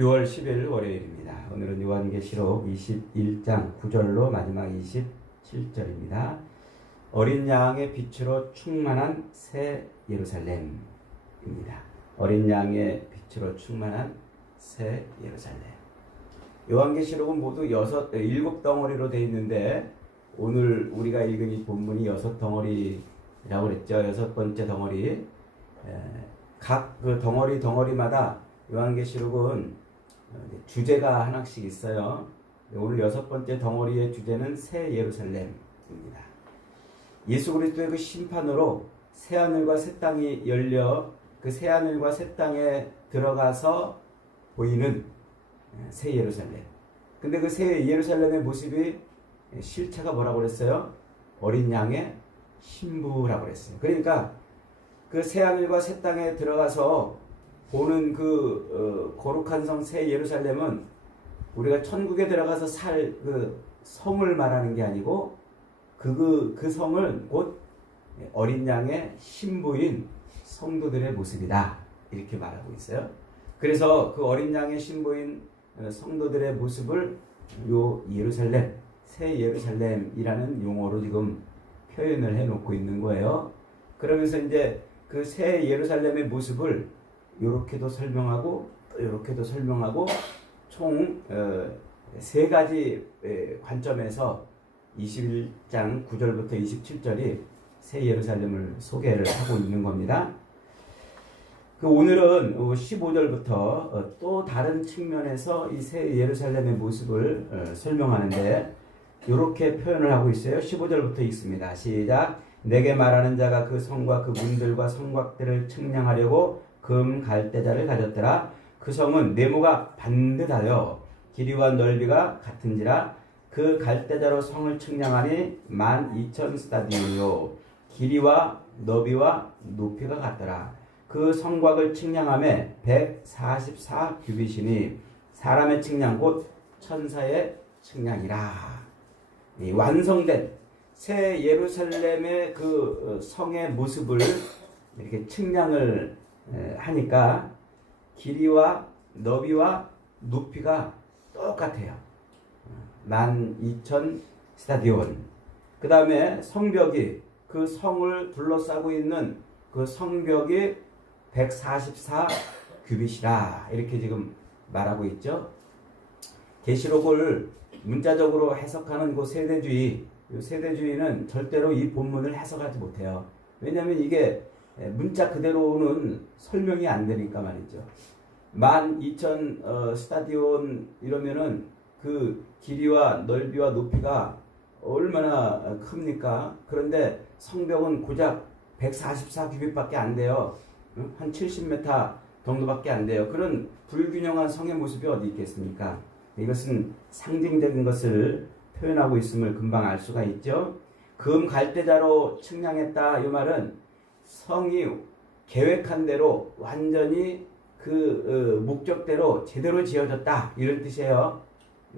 6월 10일 월요일입니다. 오늘은 요한계시록 21장 9절로 마지막 27절입니다. 어린 양의 빛으로 충만한 새 예루살렘입니다. 어린 양의 빛으로 충만한 새 예루살렘. 요한계시록은 모두 7덩어리로 되어 있는데 오늘 우리가 읽은 이 본문이 6덩어리라고 그랬죠. 6번째 덩어리. 각 그 덩어리마다 요한계시록은 주제가 하나씩 있어요. 오늘 6번째 덩어리의 주제는 새 예루살렘입니다. 예수 그리스도의 그 심판으로 새하늘과 새 땅이 열려 그 새하늘과 새 땅에 들어가서 보이는 새 예루살렘. 근데 그 새 예루살렘의 모습이 실체가 뭐라고 그랬어요? 어린 양의 신부라고 그랬어요. 그러니까 그 새하늘과 새 땅에 들어가서 보는 그 거룩한 성 새 예루살렘은 우리가 천국에 들어가서 살 그 성을 말하는 게 아니고 그 성을 곧 어린 양의 신부인 성도들의 모습이다 이렇게 말하고 있어요. 그래서 그 어린 양의 신부인 성도들의 모습을 요 예루살렘 새 예루살렘이라는 용어로 지금 표현을 해놓고 있는 거예요. 그러면서 이제 그 새 예루살렘의 모습을 요렇게도 설명하고 또 요렇게도 설명하고 총 3가지 관점에서 21장 9절부터 27절이 새 예루살렘을 소개를 하고 있는 겁니다. 오늘은 15절부터 또 다른 측면에서 이 새 예루살렘의 모습을 설명하는데 이렇게 표현을 하고 있어요. 15절부터 읽습니다. 시작. 내게 말하는 자가 그 성과 그 문들과 성곽들을 측량하려고 금 갈대자를 가졌더라. 그 성은 네모가 반듯하여 길이와 넓이가 같은지라. 그 갈대자로 성을 측량하니 12,000 스타디오요 길이와 너비와 높이가 같더라. 그 성곽을 측량함에 144 규빗이니 사람의 측량 곧 천사의 측량이라. 이 완성된 새 예루살렘의 그 성의 모습을 이렇게 측량을 하니까 길이와 너비와 높이가 똑같아요. 12,000 스타디온. 그 다음에 성벽이 그 성을 둘러싸고 있는 그 성벽이 144 규빗이라 이렇게 지금 말하고 있죠. 계시록을 문자적으로 해석하는 그 세대주의, 이 세대주의는 절대로 이 본문을 해석하지 못해요. 왜냐하면 이게 문자 그대로는 설명이 안 되니까 말이죠. 12,000 스타디온 이러면은 그 길이와 넓이와 높이가 얼마나 큽니까? 그런데 성벽은 고작 144 규빗밖에 안 돼요. 한 70m 정도밖에 안 돼요. 그런 불균형한 성의 모습이 어디 있겠습니까? 이것은 상징적인 것을 표현하고 있음을 금방 알 수가 있죠. 금 갈대자로 측량했다. 이 말은 성이 계획한 대로 완전히 그 목적대로 제대로 지어졌다 이런 뜻이에요.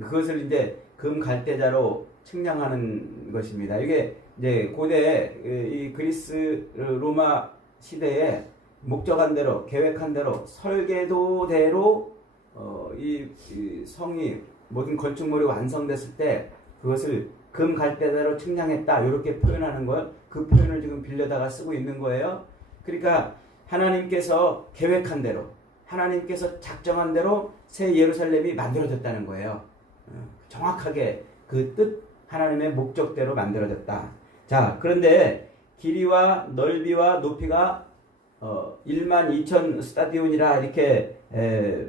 그것을 이제 금 갈대자로 측량하는 것입니다. 이게 이제 고대 이 그리스 로마 시대에 목적한 대로 계획한 대로 설계도대로 이 성이 모든 건축물이 완성됐을 때 그것을 금 갈대자로 측량했다 이렇게 표현하는 걸 그 표현을 지금 빌려다가 쓰고 있는 거예요. 그러니까 하나님께서 계획한 대로 하나님께서 작정한 대로 새 예루살렘이 만들어졌다는 거예요. 정확하게 그 뜻 하나님의 목적대로 만들어졌다. 자, 그런데 길이와 넓이와 높이가 12,000 스타디온이라 이렇게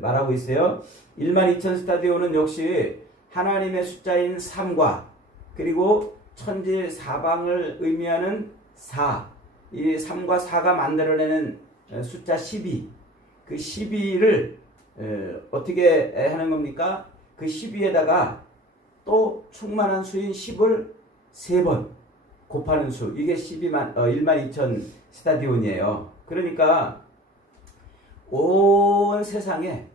말하고 있어요. 12,000 스타디온은 역시 하나님의 숫자인 3과 그리고 천지 사방을 의미하는 4, 이 3과 4가 만들어내는 숫자 12, 그 12를 어떻게 하는 겁니까? 그 12에다가 또 충만한 수인 10을 3번 곱하는 수, 이게 12,000 스타디온이에요. 그러니까 온 세상에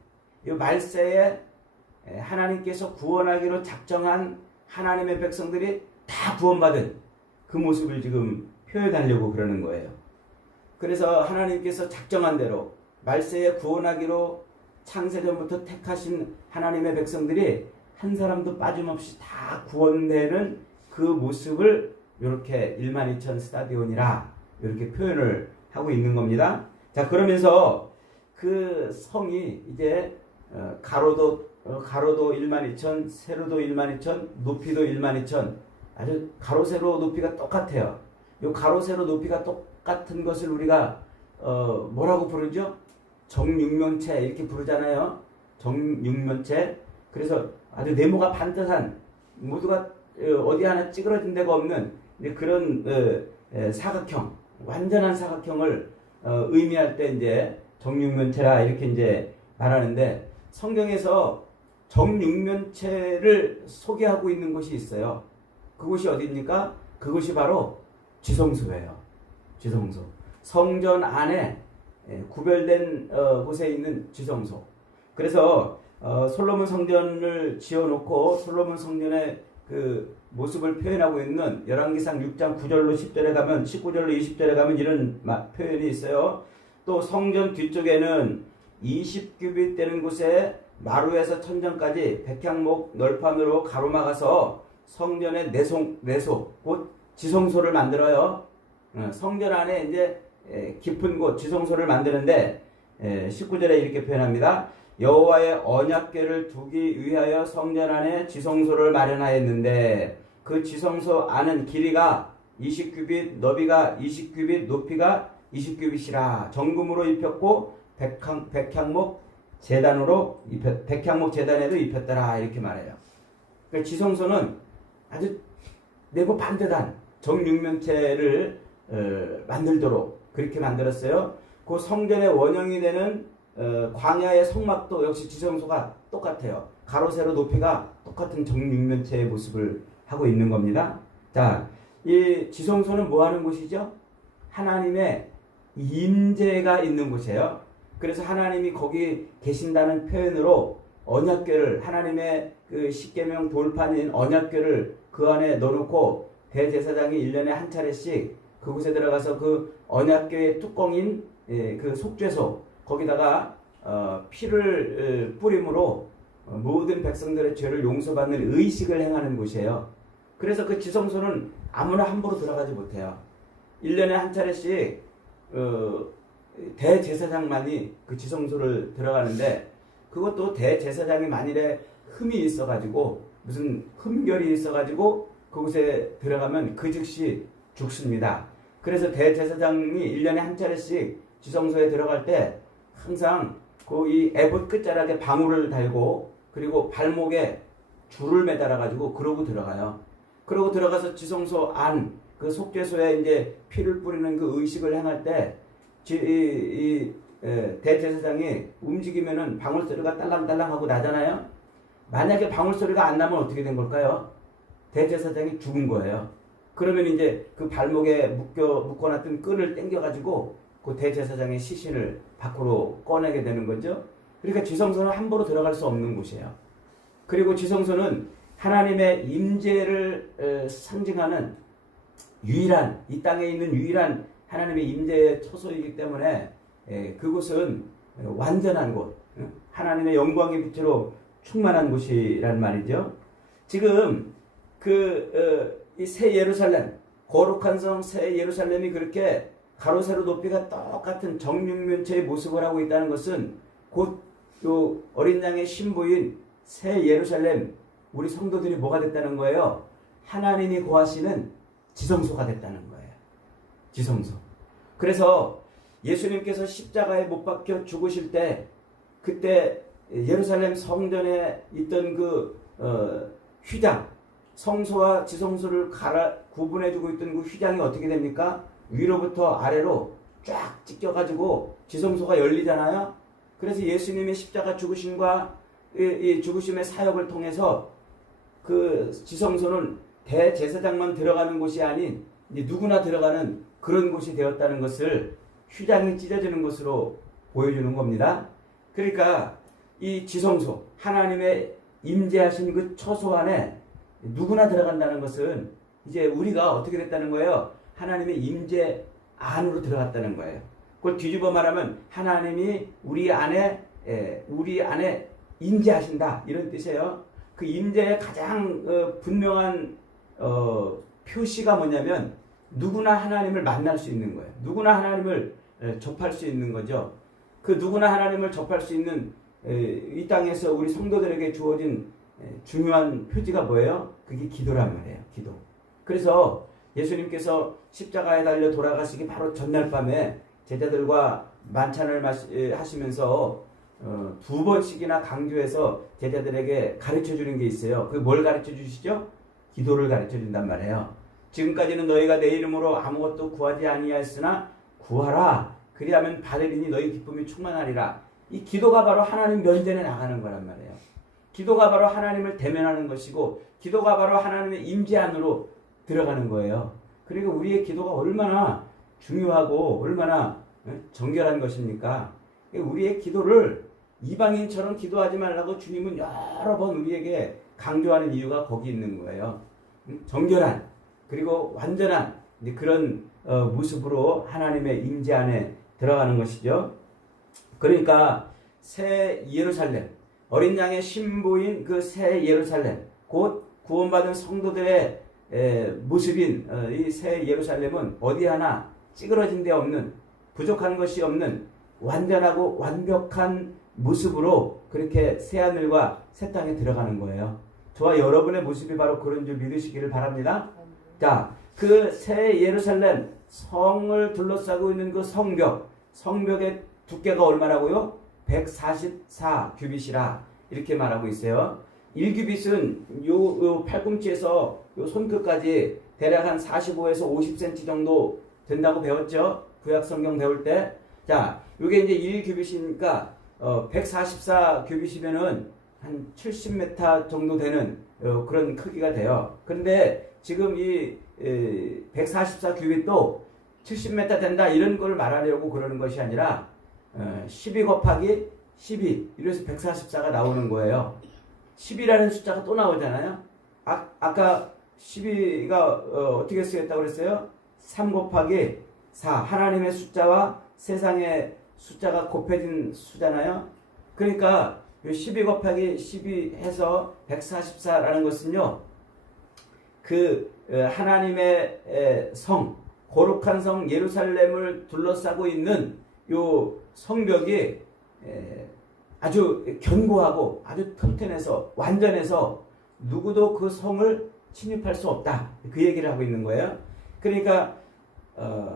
이 말세에 하나님께서 구원하기로 작정한 하나님의 백성들이 다 구원받은 그 모습을 지금 표현하려고 그러는 거예요. 그래서 하나님께서 작정한 대로 말세에 구원하기로 창세전부터 택하신 하나님의 백성들이 한 사람도 빠짐없이 다 구원되는 그 모습을 이렇게 12,000 스타디온이라 이렇게 표현을 하고 있는 겁니다. 자, 그러면서 그 성이 이제 가로도 12,000, 세로도 12,000, 높이도 12,000, 아주 가로 세로 높이가 똑같아요. 이 가로 세로 높이가 똑같은 것을 우리가 뭐라고 부르죠? 정육면체 이렇게 부르잖아요. 정육면체. 그래서 아주 네모가 반듯한, 모두가 어디 하나 찌그러진 데가 없는 그런 사각형, 완전한 사각형을 의미할 때 이제 정육면체라 이렇게 이제 말하는데, 성경에서 정육면체를 소개하고 있는 곳이 있어요. 그곳이 어디입니까? 그곳이 바로 지성소예요. 지성소. 성전 안에 구별된 곳에 있는 지성소. 그래서 솔로몬 성전을 지어놓고 솔로몬 성전의 그 모습을 표현하고 있는 열왕기상 6장 9절로 10절에 가면, 19절로 20절에 가면 이런 표현이 있어요. 또 성전 뒤쪽에는 20규빗 되는 곳에 마루에서 천정까지 백향목 널판으로 가로막아서 성전의 내소 곧 지성소를 만들어요. 성전 안에 이제 깊은 곳 지성소를 만드는데 19절에 이렇게 표현합니다. 여호와의 언약궤를 두기 위하여 성전 안에 지성소를 마련하였는데 그 지성소 안은 길이가 20규빗, 너비가 20규빗, 높이가 20규빗이라 정금으로 입혔고 백향목 제단으로 백향목 제단에도 입혔더라 이렇게 말해요. 그러니까 지성소는 아주 네모 반듯한 정육면체를 만들도록 그렇게 만들었어요. 그 성전의 원형이 되는 광야의 성막도 역시 지성소가 똑같아요. 가로 세로 높이가 똑같은 정육면체의 모습을 하고 있는 겁니다. 자, 이 지성소는 뭐 하는 곳이죠? 하나님의 임재가 있는 곳이에요. 그래서 하나님이 거기 계신다는 표현으로 언약궤를, 하나님의 그 십계명 돌판인 언약궤를 그 안에 넣어놓고 대제사장이 1년에 한 차례씩 그곳에 들어가서 그 언약궤의 뚜껑인 그 속죄소 거기다가 피를 뿌림으로 모든 백성들의 죄를 용서받는 의식을 행하는 곳이에요. 그래서 그 지성소는 아무나 함부로 들어가지 못해요. 1년에 한 차례씩 대제사장만이 그 지성소를 들어가는데, 그것도 대제사장이 만일에 흠이 있어가지고 무슨 흠결이 있어가지고 그곳에 들어가면 그 즉시 죽습니다. 그래서 대제사장이 1년에 한 차례씩 지성소에 들어갈 때 항상 그 이 에봇 끝자락에 방울을 달고 그리고 발목에 줄을 매달아가지고 그러고 들어가요. 그러고 들어가서 지성소 안 그 속죄소에 이제 피를 뿌리는 그 의식을 행할 때 대제사장이 움직이면은 방울 소리가 딸랑딸랑 하고 나잖아요. 만약에 방울 소리가 안 나면 어떻게 된 걸까요? 대제사장이 죽은 거예요. 그러면 이제 그 발목에 묶어놨던 끈을 당겨가지고 그 대제사장의 시신을 밖으로 꺼내게 되는 거죠. 그러니까 지성소는 함부로 들어갈 수 없는 곳이에요. 그리고 지성소는 하나님의 임재를 상징하는 유일한, 이 땅에 있는 유일한 하나님의 임재의 처소이기 때문에 그곳은 완전한 곳, 하나님의 영광의 빛으로 충만한 곳이란 말이죠. 지금 이 새 예루살렘, 거룩한 성 새 예루살렘이 그렇게 가로 세로 높이가 똑같은 정육면체의 모습을 하고 있다는 것은 곧 요 어린 양의 신부인 새 예루살렘, 우리 성도들이 뭐가 됐다는 거예요? 하나님이 거하시는 지성소가 됐다는 거예요. 지성소. 그래서 예수님께서 십자가에 못 박혀 죽으실 때, 그때 예루살렘 성전에 있던 그 휘장, 성소와 지성소를 구분해주고 있던 그 휘장이 어떻게 됩니까? 위로부터 아래로 쫙 찢겨가지고 지성소가 열리잖아요. 그래서 예수님의 십자가 죽으심과 이 죽으심의 사역을 통해서 그 지성소는 대제사장만 들어가는 곳이 아닌 이제 누구나 들어가는 그런 곳이 되었다는 것을 휘장이 찢어지는 것으로 보여주는 겁니다. 그러니까 이 지성소, 하나님의 임재하신 그 처소 안에 누구나 들어간다는 것은 이제 우리가 어떻게 됐다는 거예요? 하나님의 임재 안으로 들어갔다는 거예요. 그걸 뒤집어 말하면 하나님이 우리 안에 우리 안에 임재하신다 이런 뜻이에요. 그 임재의 가장 분명한 표시가 뭐냐면 누구나 하나님을 만날 수 있는 거예요. 누구나 하나님을 접할 수 있는 거죠. 그 누구나 하나님을 접할 수 있는 이 땅에서 우리 성도들에게 주어진 중요한 표지가 뭐예요? 그게 기도란 말이에요. 기도. 그래서 예수님께서 십자가에 달려 돌아가시기 바로 전날 밤에 제자들과 만찬을 하시면서 2번씩이나 강조해서 제자들에게 가르쳐 주는 게 있어요. 그 뭘 가르쳐 주시죠? 기도를 가르쳐 준단 말이에요. 지금까지는 너희가 내 이름으로 아무것도 구하지 아니하였으나 구하라. 그리하면 받으리니 너희 기쁨이 충만하리라. 이 기도가 바로 하나님 면전에 나가는 거란 말이에요. 기도가 바로 하나님을 대면하는 것이고 기도가 바로 하나님의 임재 안으로 들어가는 거예요. 그리고 우리의 기도가 얼마나 중요하고 얼마나 정결한 것입니까? 우리의 기도를 이방인처럼 기도하지 말라고 주님은 여러 번 우리에게 강조하는 이유가 거기 있는 거예요. 정결한 그리고 완전한 그런 모습으로 하나님의 임재 안에 들어가는 것이죠. 그러니까 새 예루살렘, 어린 양의 신부인 그 새 예루살렘, 곧 구원받은 성도들의 모습인 이 새 예루살렘은 어디 하나 찌그러진 데 없는, 부족한 것이 없는 완전하고 완벽한 모습으로 그렇게 새 하늘과 새 땅에 들어가는 거예요. 저와 여러분의 모습이 바로 그런 줄 믿으시기를 바랍니다. 자, 그 새 예루살렘 성을 둘러싸고 있는 그 성벽의 두께가 얼마라고요? 144 규빗이라 이렇게 말하고 있어요. 1규빗은 요 팔꿈치에서 요 손끝까지 대략 한 45에서 50cm 정도 된다고 배웠죠? 구약 성경 배울 때. 자, 요게 이제 1규빗이니까 144 규빗이면은 한 70m 정도 되는 그런 크기가 돼요. 그런데 지금 이 144 규빗도 70m 된다 이런 걸 말하려고 그러는 것이 아니라 12 곱하기 12 이래서 144가 나오는 거예요. 10이라는 숫자가 또 나오잖아요. 아까 12가 어떻게 쓰였다고 그랬어요? 3 곱하기 4 하나님의 숫자와 세상의 숫자가 곱해진 수잖아요. 그러니까 12 곱하기 12 해서 144라는 것은요. 그 하나님의 성 거룩한 성 예루살렘을 둘러싸고 있는 요 성벽이 아주 견고하고 아주 튼튼해서 완전해서 누구도 그 성을 침입할 수 없다. 그 얘기를 하고 있는 거예요. 그러니까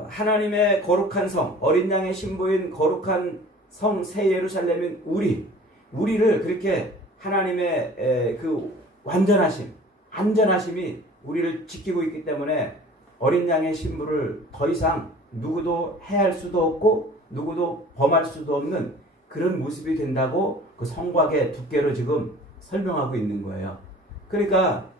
하나님의 거룩한 성, 어린 양의 신부인 거룩한 성 새 예루살렘인 우리를 그렇게 하나님의 그 안전하심이 우리를 지키고 있기 때문에 어린 양의 신부를 더 이상 누구도 해할 수도 없고 누구도 범할 수도 없는 그런 모습이 된다고 그 성곽의 두께로 지금 설명하고 있는 거예요. 그러니까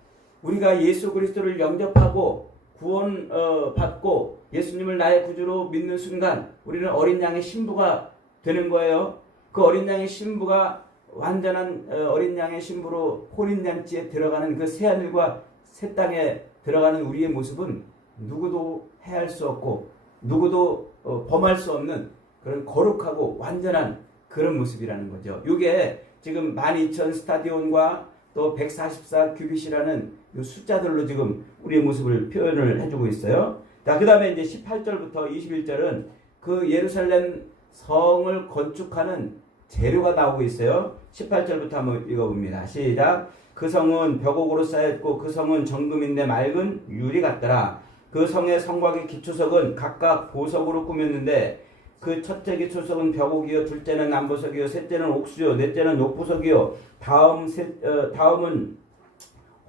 우리가 예수 그리스도를 영접하고 구원 받고 예수님을 나의 구주로 믿는 순간 우리는 어린 양의 신부가 되는 거예요. 그 어린 양의 신부가 완전한 어린 양의 신부로 혼인잔치에 들어가는 그 새하늘과 새 땅에 들어가는 우리의 모습은 누구도 해할 수 없고 누구도 범할 수 없는 그런 거룩하고 완전한 그런 모습이라는 거죠. 이게 지금 12,000 스타디온과 또 144 규빗이라는 이 숫자들로 지금 우리의 모습을 표현을 해주고 있어요. 자, 그 다음에 이제 18절부터 21절은 그 예루살렘 성을 건축하는 재료가 나오고 있어요. 18절부터 한번 읽어봅니다. 시작. 그 성은 벽옥으로 쌓였고 그 성은 정금인데 맑은 유리 같더라. 그 성의 성곽의 기초석은 각각 보석으로 꾸몄는데 그 첫째 기초석은 벽옥이요, 둘째는 남보석이요, 셋째는 옥수요, 넷째는 녹보석이요, 다음은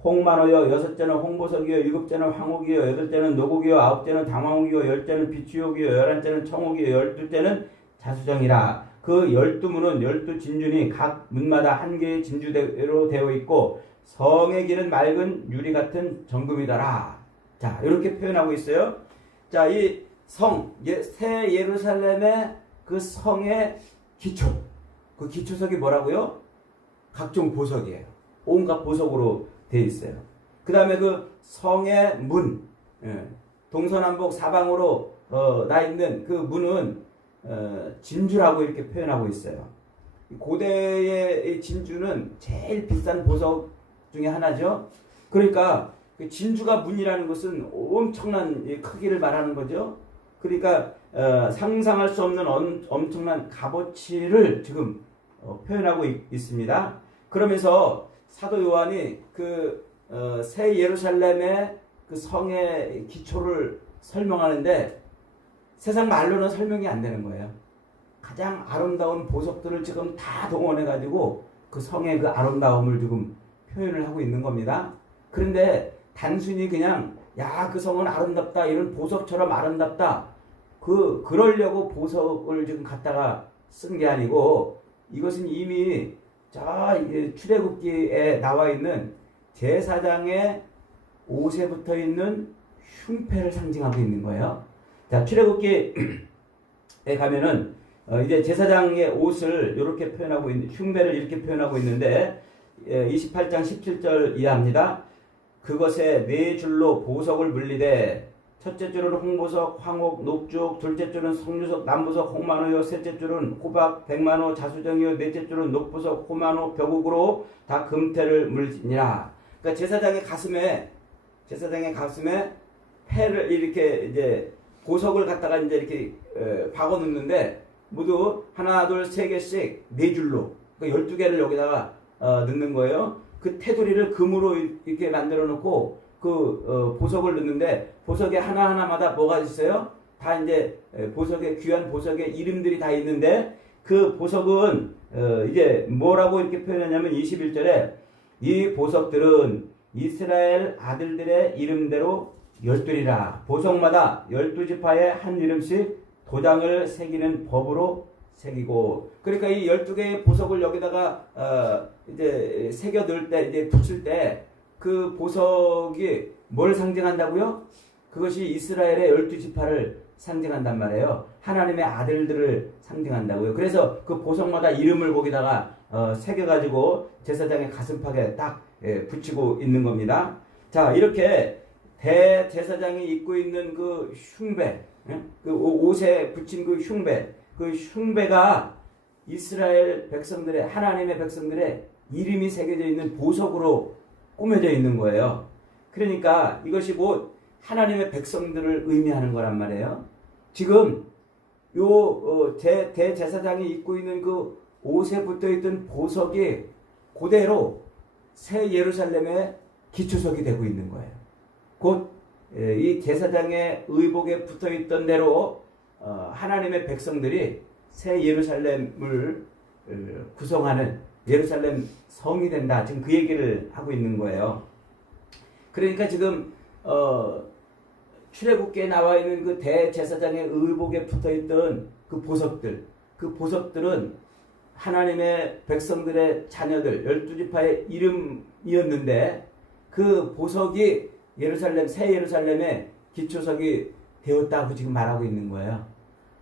홍만호요, 여섯째는 홍보석이요, 일곱째는 황옥이요, 여덟째는 노곡이요, 아홉째는 당황옥이요, 열째는 비추옥이요, 열한째는 청옥이요, 열둘째는 자수정이라. 그 12문은 12진준이 각 문마다 한 개의 진주대로 되어 있고 성의 길은 맑은 유리 같은 정금이더라. 자, 이렇게 표현하고 있어요. 자, 이 새 예루살렘의 그 성의 기초. 그 기초석이 뭐라고요? 각종 보석이에요. 온갖 보석으로 되어 있어요. 그 다음에 그 성의 문, 동서남북 사방으로 나 있는 그 문은 진주라고 이렇게 표현하고 있어요. 고대의 진주는 제일 비싼 보석 중에 하나죠. 그러니까 진주가 문이라는 것은 엄청난 크기를 말하는 거죠. 그러니까 상상할 수 없는 엄청난 값어치를 지금 표현하고 있습니다. 그러면서 사도 요한이 새 예루살렘의 그 성의 기초를 설명하는데 세상 말로는 설명이 안 되는 거예요. 가장 아름다운 보석들을 지금 다 동원해 가지고 그 성의 그 아름다움을 지금 표현을 하고 있는 겁니다. 그런데 단순히 그냥 그 성은 아름답다, 이런 보석처럼 아름답다, 그러려고 보석을 지금 갖다가 쓴 게 아니고, 이것은 이미 출애굽기에 나와 있는 제사장의 옷에 붙어 있는 흉패를 상징하고 있는 거예요. 자, 출애굽기에 가면은 이제 제사장의 옷을 이렇게 표현하고 있는, 흉배를 이렇게 표현하고 있는데 28장 17절 이하입니다. 그것에 네 줄로 보석을 물리되 첫째 줄은 홍보석, 황옥, 녹죽, 둘째 줄은 석류석, 남보석, 홍만호요, 셋째 줄은 호박, 백만호, 자수정이요, 넷째 줄은 녹보석, 호만호, 벽옥으로 다 금태를 물지니라. 그러니까 제사장의 가슴에 패를 이렇게 이제 보석을 갖다가 이제 이렇게 박아 놓는데 모두 하나, 둘, 세 개씩 네 줄로, 그러니까 12개를 여기다가 넣는 거예요. 그 테두리를 금으로 이렇게 만들어 놓고 보석을 넣는데, 보석에 하나하나마다 뭐가 있어요? 다 이제 귀한 보석의 이름들이 다 있는데, 그 보석은 이제 뭐라고 이렇게 표현하냐면 21절에 이 보석들은 이스라엘 아들들의 이름대로 12리라. 보석마다 12지파에 한 이름씩 도장을 새기는 법으로 새기고. 그러니까 이 12개의 보석을 여기다가 이제 새겨 넣을 때, 이제 붙일 때 그 보석이 뭘 상징한다고요? 그것이 이스라엘의 12지파를 상징한단 말이에요. 하나님의 아들들을 상징한다고요. 그래서 그 보석마다 이름을 거기다가 새겨가지고 제사장의 가슴팍에 딱 붙이고 있는 겁니다. 자, 이렇게 대제사장이 입고 있는 그 흉배, 그 옷에 붙인 그 흉배가 이스라엘 백성들의, 하나님의 백성들의 이름이 새겨져 있는 보석으로 꾸며져 있는 거예요. 그러니까 이것이 곧 하나님의 백성들을 의미하는 거란 말이에요. 지금 대제사장이 입고 있는 그 옷에 붙어 있던 보석이 그대로 새 예루살렘의 기초석이 되고 있는 거예요. 곧 이 제사장의 의복에 붙어 있던 대로 하나님의 백성들이 새 예루살렘을 구성하는 예루살렘 성이 된다. 지금 그 얘기를 하고 있는 거예요. 그러니까 지금 출애굽기에 나와 있는 그 대제사장의 의복에 붙어 있던 그 보석들은 하나님의 백성들의 자녀들 12지파의 이름이었는데, 그 보석이 새 예루살렘의 기초석이 되었다고 지금 말하고 있는 거예요.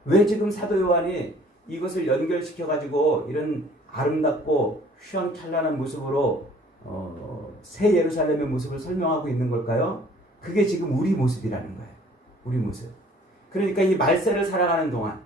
왜 지금 사도 요한이 이것을 연결시켜 가지고 이런 아름답고 휘황찬란한 모습으로 새 예루살렘의 모습을 설명하고 있는 걸까요? 그게 지금 우리 모습이라는 거예요. 우리 모습. 그러니까 이 말세를 살아가는 동안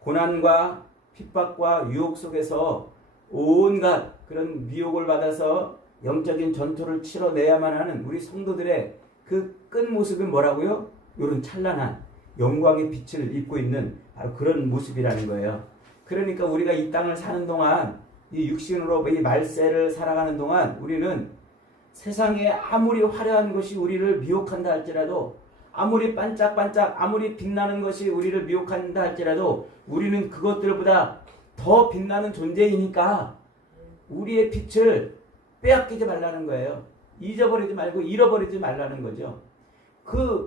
고난과 핍박과 유혹 속에서 온갖 그런 미혹을 받아서 영적인 전투를 치러내야만 하는 우리 성도들의 그 끝 모습이 뭐라고요? 이런 찬란한 영광의 빛을 입고 있는 바로 그런 모습이라는 거예요. 그러니까 우리가 이 땅을 사는 동안, 이 육신으로 이 말세를 살아가는 동안 우리는 세상에 아무리 화려한 것이 우리를 미혹한다 할지라도, 아무리 반짝반짝 아무리 빛나는 것이 우리를 미혹한다 할지라도 우리는 그것들보다 더 빛나는 존재이니까 우리의 빛을 빼앗기지 말라는 거예요. 잊어버리지 말고 잃어버리지 말라는 거죠.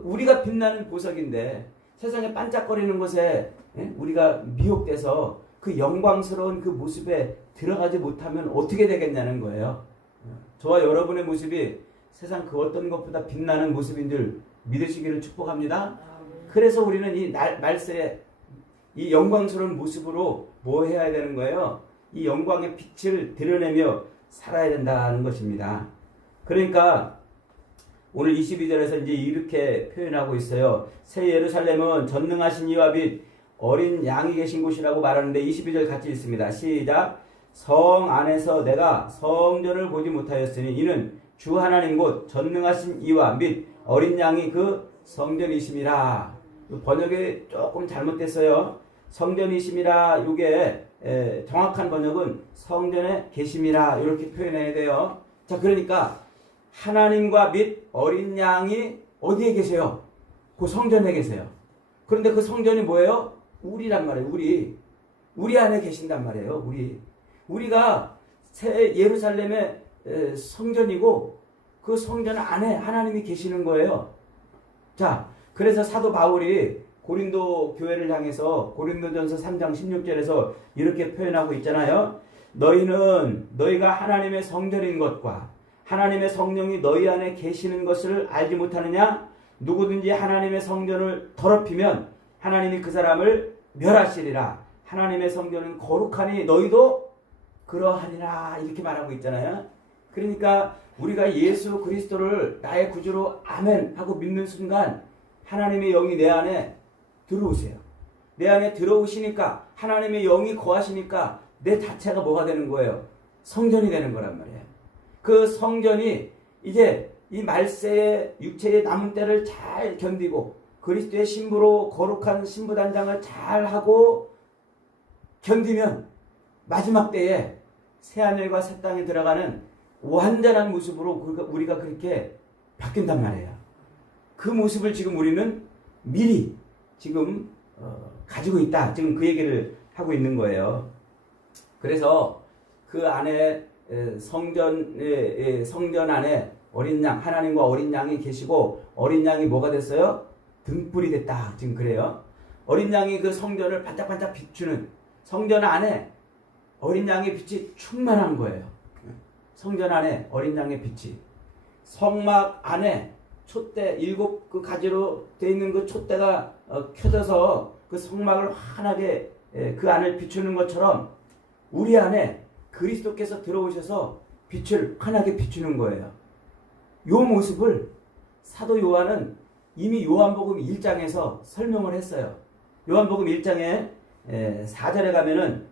우리가 빛나는 보석인데 세상에 반짝거리는 것에 우리가 미혹돼서 그 영광스러운 그 모습에 들어가지 못하면 어떻게 되겠냐는 거예요. 저와 여러분의 모습이 세상 그 어떤 것보다 빛나는 모습인 줄 믿으시기를 축복합니다. 그래서 우리는 이 말세에 이 영광스러운 모습으로 뭐 해야 되는 거예요? 이 영광의 빛을 드러내며 살아야 된다는 것입니다. 그러니까 오늘 22절에서 이제 이렇게 표현하고 있어요. 새 예루살렘은 전능하신 이와 빛 어린 양이 계신 곳이라고 말하는데 22절 같이 읽습니다. 시작. 성 안에서 내가 성전을 보지 못하였으니 이는 주 하나님 곧 전능하신 이와 및 어린 양이 그 성전이심이라. 번역이 조금 잘못됐어요. 성전이심이라. 이게 정확한 번역은 성전에 계심이라 이렇게 표현해야 돼요. 자, 그러니까 하나님과 및 어린 양이 어디에 계세요? 그 성전에 계세요. 그런데 그 성전이 뭐예요? 우리란 말이에요. 우리 안에 계신단 말이에요. 우리가 새 예루살렘의 성전이고 그 성전 안에 하나님이 계시는 거예요. 자, 그래서 사도 바울이 고린도 교회를 향해서 고린도전서 3장 16절에서 이렇게 표현하고 있잖아요. 너희가 하나님의 성전인 것과 하나님의 성령이 너희 안에 계시는 것을 알지 못하느냐? 누구든지 하나님의 성전을 더럽히면 하나님이 그 사람을 멸하시리라. 하나님의 성전은 거룩하니 너희도 그러하니라. 이렇게 말하고 있잖아요. 그러니까 우리가 예수 그리스도를 나의 구주로 아멘 하고 믿는 순간 하나님의 영이 내 안에 들어오세요. 내 안에 들어오시니까 하나님의 영이 거하시니까 내 자체가 뭐가 되는 거예요? 성전이 되는 거란 말이에요. 그 성전이 이제 이 말세의 육체의 남은 때를 잘 견디고 그리스도의 신부로 거룩한 신부단장을 잘 하고 견디면 마지막 때에 새하늘과 새 땅에 들어가는 완전한 모습으로 우리가 그렇게 바뀐단 말이에요. 그 모습을 지금 우리는 미리 지금 가지고 있다. 지금 그 얘기를 하고 있는 거예요. 그래서 그 안에 성전 안에 어린 양, 하나님과 어린 양이 계시고 어린 양이 뭐가 됐어요? 등불이 됐다. 지금 그래요. 어린 양이 그 성전을 반짝반짝 비추는 성전 안에 어린 양의 빛이 충만한 거예요. 성전 안에 어린 양의 빛이. 성막 안에 촛대 7 가지로 되어 있는 그 촛대가 켜져서 그 성막을 환하게 그 안을 비추는 것처럼 우리 안에 그리스도께서 들어오셔서 빛을 환하게 비추는 거예요. 요 모습을 사도 요한은 이미 요한복음 1장에서 설명을 했어요. 요한복음 1장에 4절에 가면은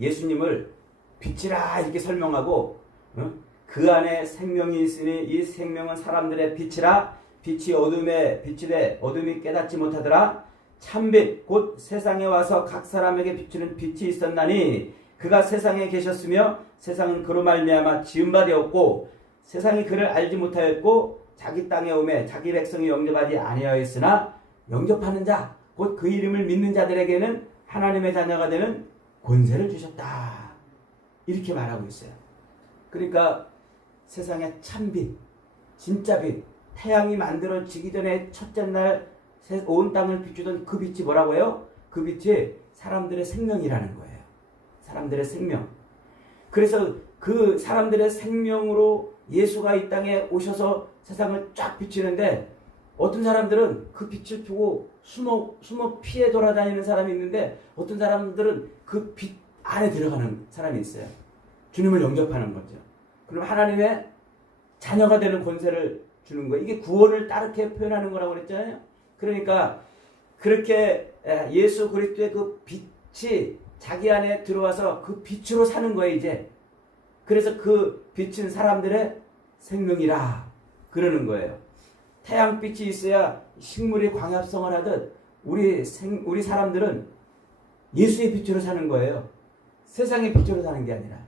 예수님을 빛이라 이렇게 설명하고 그 안에 생명이 있으니 이 생명은 사람들의 빛이라. 빛이 어둠에 빛이되 어둠이 깨닫지 못하더라. 참빛 곧 세상에 와서 각 사람에게 비추는 빛이 있었나니 그가 세상에 계셨으며 세상은 그로 말미암아 지은 바 되었고 세상이 그를 알지 못하였고 자기 땅에 오매 자기 백성이 영접하지 아니하였으나 영접하는 자 곧 그 이름을 믿는 자들에게는 하나님의 자녀가 되는 권세를 주셨다. 이렇게 말하고 있어요. 그러니까 세상의 참빛, 진짜 빛, 태양이 만들어지기 전에 첫째 날 온 땅을 비추던 그 빛이 뭐라고요? 그 빛이 사람들의 생명이라는 거예요. 사람들의 생명. 그래서 그 사람들의 생명으로 예수가 이 땅에 오셔서 세상을 쫙 비추는데 어떤 사람들은 그 빛을 두고 숨어 피해 돌아다니는 사람이 있는데 어떤 사람들은 그 빛 안에 들어가는 사람이 있어요. 주님을 영접하는 거죠. 그럼 하나님의 자녀가 되는 권세를 주는 거예요. 이게 구원을 따르게 표현하는 거라고 그랬잖아요. 그러니까 그렇게 예수 그리스도의 그 빛이 자기 안에 들어와서 그 빛으로 사는 거예요, 이제. 그래서 그 빛은 사람들의 생명이라 그러는 거예요. 태양빛이 있어야 식물이 광합성을 하듯 우리 사람들은 예수의 빛으로 사는 거예요. 세상의 빛으로 사는 게 아니라.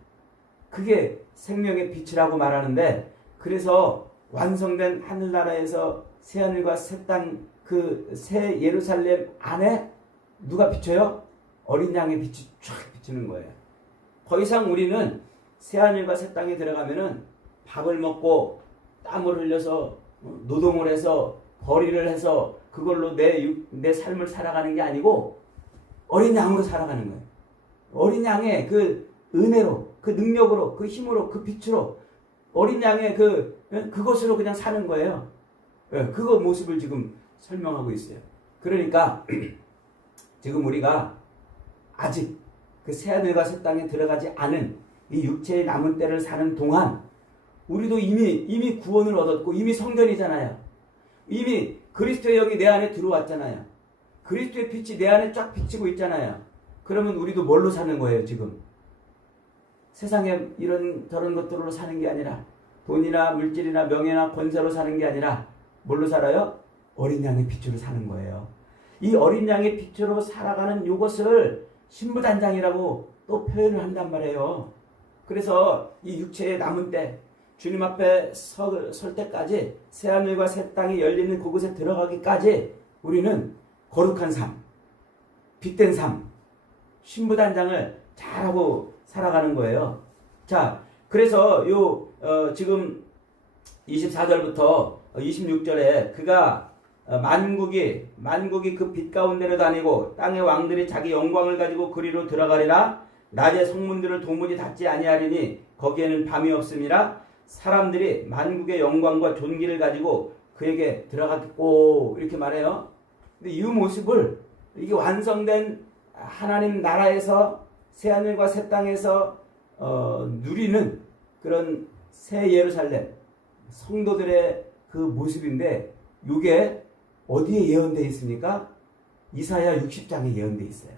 그게 생명의 빛이라고 말하는데 그래서 완성된 하늘나라에서 새하늘과 새 땅 그 새 예루살렘 안에 누가 비춰요? 어린 양의 빛이 쫙 비추는 거예요. 더 이상 우리는 새하늘과 새 땅에 들어가면은 밥을 먹고 땀을 흘려서 노동을 해서 벌이를 해서 그걸로 내 삶을 살아가는 게 아니고 어린 양으로 살아가는 거예요. 어린 양의 그 은혜로, 그 능력으로, 그 힘으로, 그 빛으로 어린 양의 그것으로 그냥 사는 거예요. 그거 모습을 지금 설명하고 있어요. 그러니까 지금 우리가 아직 그 새하늘과 새 땅에 들어가지 않은 이 육체의 남은 때를 사는 동안 우리도 이미 구원을 얻었고 이미 성전이잖아요. 이미 그리스도의 영이 내 안에 들어왔잖아요. 그리스도의 빛이 내 안에 쫙 비치고 있잖아요. 그러면 우리도 뭘로 사는 거예요, 지금? 세상에 이런 저런 것들로 사는 게 아니라 돈이나 물질이나 명예나 권세로 사는 게 아니라 뭘로 살아요? 어린 양의 빛으로 사는 거예요. 이 어린 양의 빛으로 살아가는 이것을 신부단장이라고 또 표현을 한단 말이에요. 그래서 이 육체의 남은 때 주님 앞에 설 때까지 새하늘과 새 땅이 열리는 그곳에 들어가기까지 우리는 거룩한 삶, 빛된 삶, 신부단장을 잘하고 살아가는 거예요. 자, 그래서 지금 24절부터 26절에 그가 만국이 그 빛 가운데로 다니고 땅의 왕들이 자기 영광을 가지고 그리로 들어가리라. 낮에 성문들을 도무지 닫지 아니하리니 거기에는 밤이 없음이라. 사람들이 만국의 영광과 존귀를 가지고 그에게 들어갔고 이렇게 말해요. 근데 이 모습을 이게 완성된 하나님 나라에서 새하늘과 새 땅에서 누리는 그런 새 예루살렘 성도들의 그 모습인데 이게 어디에 예언되어 있습니까? 이사야 60장에 예언되어 있어요.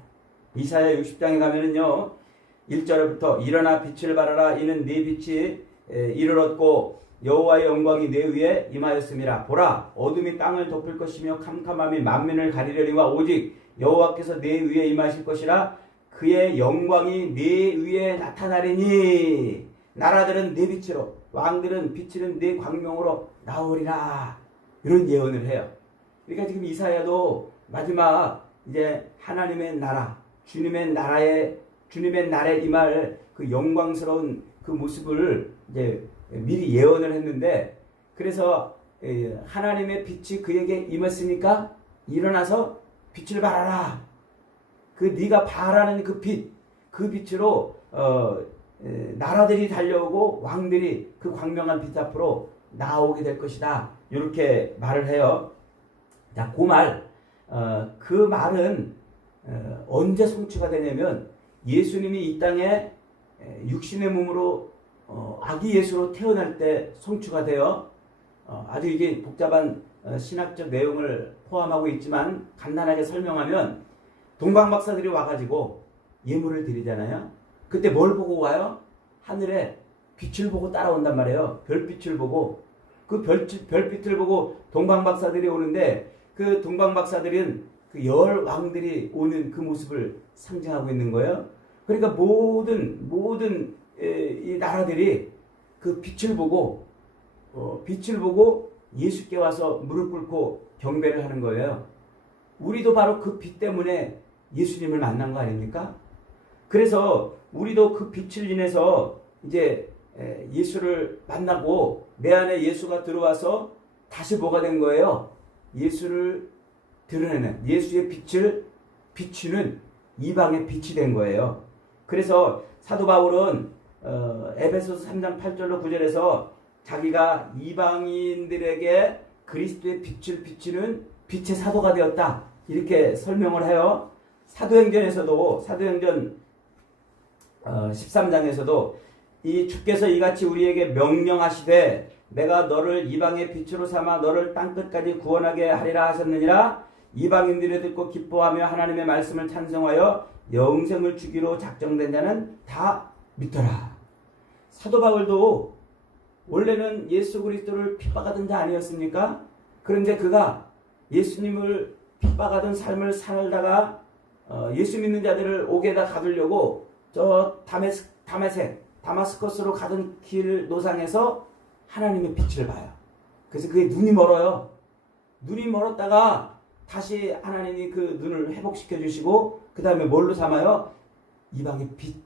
이사야 60장에 가면은요 1절부터 일어나 빛을 발하라 이는 네 빛이 이르렀고 여호와의 영광이 내 위에 임하였음이라. 보라 어둠이 땅을 덮을 것이며 캄캄함이 만민을 가리려니와 오직 여호와께서 내 위에 임하실 것이라. 그의 영광이 내 위에 나타나리니 나라들은 내 빛으로 왕들은 빛이는 내 광명으로 나오리라. 이런 예언을 해요. 그러니까 지금 이사야도 마지막 이제 하나님의 나라 주님의 나라에 임할 그 영광스러운 그 모습을 이제 미리 예언을 했는데 그래서 하나님의 빛이 그에게 임했으니까 일어나서 빛을 발하라. 그 네가 발하는 그 빛으로 나라들이 달려오고 왕들이 그 광명한 빛 앞으로 나오게 될 것이다. 이렇게 말을 해요. 자, 그 말은 언제 성취가 되냐면 예수님이 이 땅에 육신의 몸으로 아기 예수로 태어날 때 성취가 돼요. 아주 이게 복잡한 신학적 내용을 포함하고 있지만 간단하게 설명하면 동방박사들이 와가지고 예물을 드리잖아요. 그때 뭘 보고 와요? 하늘에 빛을 보고 따라온단 말이에요. 별빛을 보고 그 별빛을 보고 동방박사들이 오는데 그 동방박사들은 그 열 왕들이 오는 그 모습을 상징하고 있는 거예요. 그러니까 모든 이 나라들이 그 빛을 보고 예수께 와서 무릎 꿇고 경배를 하는 거예요. 우리도 바로 그 빛 때문에 예수님을 만난 거 아닙니까? 그래서 우리도 그 빛을 인해서 이제 예수를 만나고 내 안에 예수가 들어와서 다시 뭐가 된 거예요? 예수를 드러내는 예수의 빛을 비추는 이방의 빛이 된 거예요. 그래서 사도 바울은 에베소서 3장 8절로 9절에서 자기가 이방인들에게 그리스도의 빛을 비추는 빛의 사도가 되었다. 이렇게 설명을 해요. 사도행전 13장에서도 이 주께서 이같이 우리에게 명령하시되 내가 너를 이방의 빛으로 삼아 너를 땅끝까지 구원하게 하리라 하셨느니라. 이방인들이 듣고 기뻐하며 하나님의 말씀을 찬송하여 영생을 주기로 작정된 자는 다 믿더라. 사도 바울도 원래는 예수 그리스도를 핍박하던 자 아니었습니까? 그런데 그가 예수님을 핍박하던 삶을 살다가 예수 믿는 자들을 옥에다 가두려고 저 다마스커스로 가던 길 노상에서 하나님의 빛을 봐요. 그래서 그게 눈이 멀어요. 눈이 멀었다가 다시 하나님이 그 눈을 회복시켜 주시고 그 다음에 뭘로 삼아요? 이방의 빛.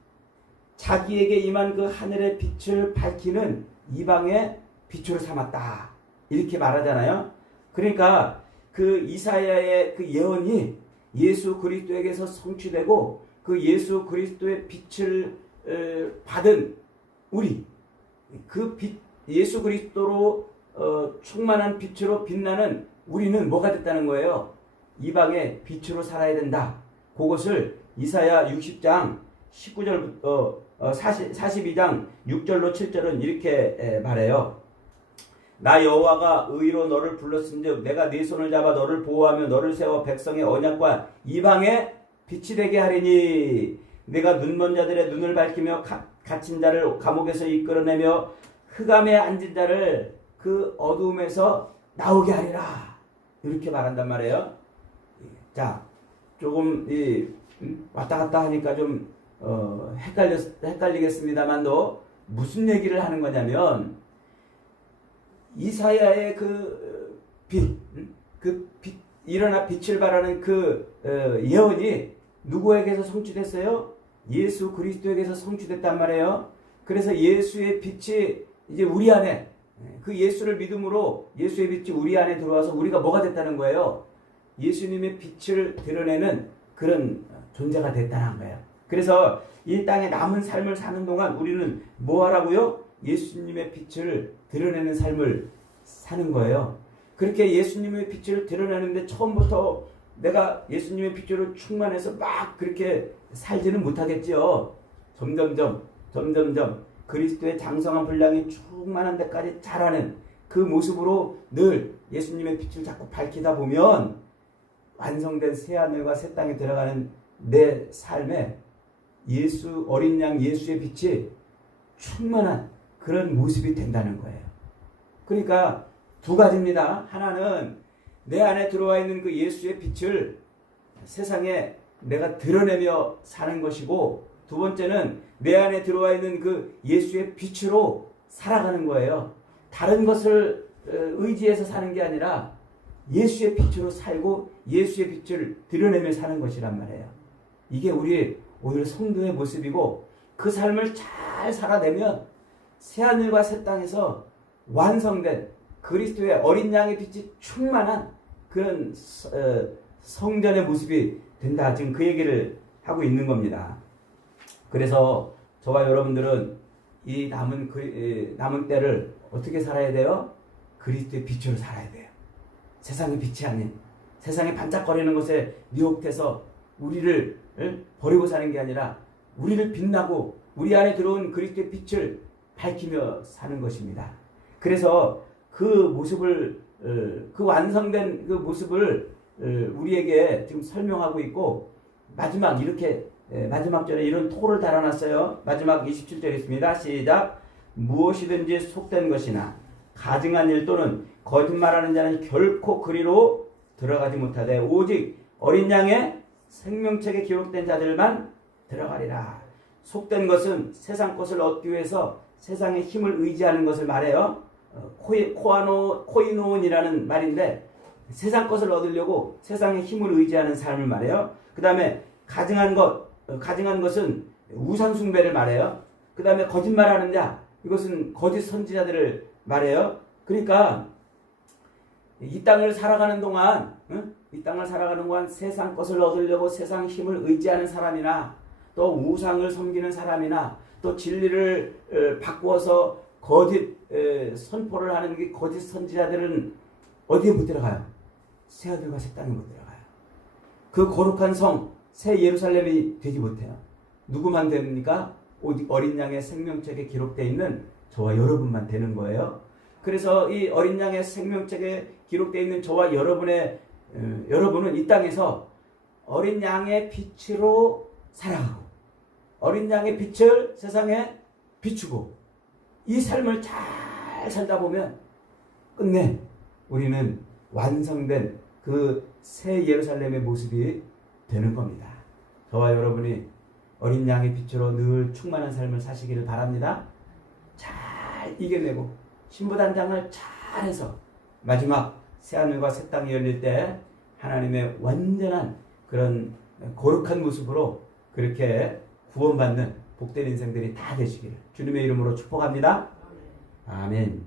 자기에게 임한 그 하늘의 빛을 밝히는 이방의 빛으로 삼았다. 이렇게 말하잖아요. 그러니까 그 이사야의 그 예언이 예수 그리스도에게서 성취되고 그 예수 그리스도의 빛을 받은 우리 그 빛 예수 그리스도로 충만한 빛으로 빛나는 우리는 뭐가 됐다는 거예요? 이방의 빛으로 살아야 된다. 그것을 이사야 60장 19절부터 42장 6절로 7절은 이렇게 말해요. 나 여호와가 의로 너를 불렀은즉 내가 네 손을 잡아 너를 보호하며 너를 세워 백성의 언약과 이방의 빛이 되게 하리니 내가 눈먼 자들의 눈을 밝히며 갇힌 자를 감옥에서 이끌어내며 흑암에 앉은 자를 그 어두움에서 나오게 하리라. 이렇게 말한단 말이에요. 자, 조금 왔다 갔다 하니까 좀 헷갈리겠습니다만도 무슨 얘기를 하는 거냐면 이사야의 그 빛, 일어나 빛을 발하는 그 예언이 누구에게서 성취됐어요? 예수 그리스도에게서 성취됐단 말이에요. 그래서 예수의 빛이 이제 우리 안에, 그 예수를 믿음으로 예수의 빛이 우리 안에 들어와서 우리가 뭐가 됐다는 거예요? 예수님의 빛을 드러내는 그런 존재가 됐다는 거예요. 그래서 이 땅에 남은 삶을 사는 동안 우리는 뭐 하라고요? 예수님의 빛을 드러내는 삶을 사는 거예요. 그렇게 예수님의 빛을 드러내는데 처음부터 내가 예수님의 빛으로 충만해서 막 그렇게 살지는 못하겠지요. 점점점 그리스도의 장성한 분량이 충만한 데까지 자라는 그 모습으로 늘 예수님의 빛을 자꾸 밝히다 보면 완성된 새하늘과 새 땅에 들어가는 내 삶에 예수, 어린 양 예수의 빛이 충만한 그런 모습이 된다는 거예요. 그러니까 두 가지입니다. 하나는 내 안에 들어와 있는 그 예수의 빛을 세상에 내가 드러내며 사는 것이고, 두 번째는 내 안에 들어와 있는 그 예수의 빛으로 살아가는 거예요. 다른 것을 의지해서 사는 게 아니라 예수의 빛으로 살고 예수의 빛을 드러내며 사는 것이란 말이에요. 이게 우리 오늘 성도의 모습이고, 그 삶을 잘 살아내면 새하늘과 새 땅에서 완성된 그리스도의 어린 양의 빛이 충만한 그런 성전의 모습이 된다. 지금 그 얘기를 하고 있는 겁니다. 그래서 저와 여러분들은 이 남은 때를 어떻게 살아야 돼요? 그리스도의 빛으로 살아야 돼요. 세상의 빛이 아닌, 세상에 반짝거리는 것에 미혹돼서 우리를 버리고 사는 게 아니라 우리를 빛나고 우리 안에 들어온 그리스도의 빛을 밝히며 사는 것입니다. 그래서 그 모습을, 그 완성된 그 모습을 우리에게 지금 설명하고 있고, 마지막 절에 이런 토를 달아놨어요. 마지막 27절에 있습니다. 시작. 무엇이든지 속된 것이나 가증한 일 또는 거짓말하는 자는 결코 그리로 들어가지 못하되 오직 어린 양의 생명책에 기록된 자들만 들어가리라. 속된 것은 세상 것을 얻기 위해서 세상의 힘을 의지하는 것을 말해요. 코이노온이라는 말인데, 세상 것을 얻으려고 세상의 힘을 의지하는 삶을 말해요. 그 다음에 가증한 것은 우상 숭배를 말해요. 그 다음에 거짓말하는 자, 이것은 거짓 선지자들을 말해요. 그러니까 이 땅을 살아가는 동안 세상 것을 얻으려고 세상 힘을 의지하는 사람이나, 또 우상을 섬기는 사람이나, 또 진리를 바꾸어서 거짓 선포를 하는 게 거짓 선지자들은 어디에 못 들어가요? 새하늘과 새 땅에 못 들어가요. 그 거룩한 성 새 예루살렘이 되지 못해요. 누구만 됩니까? 오직 어린 양의 생명책에 기록되어 있는 저와 여러분만 되는 거예요. 그래서 이 어린 양의 생명책에 기록되어 있는 저와 여러분은 이 땅에서 어린 양의 빛으로 살아가고, 어린 양의 빛을 세상에 비추고, 이 삶을 잘 살다 보면 끝내 우리는 완성된 그 새 예루살렘의 모습이 되는 겁니다. 저와 여러분이 어린 양의 빛으로 늘 충만한 삶을 사시기를 바랍니다. 잘 이겨내고 신부단장을 잘해서 마지막 새하늘과 새 땅이 열릴 때 하나님의 완전한 그런 거룩한 모습으로 그렇게 구원받는 복된 인생들이 다 되시기를 주님의 이름으로 축복합니다. 아멘.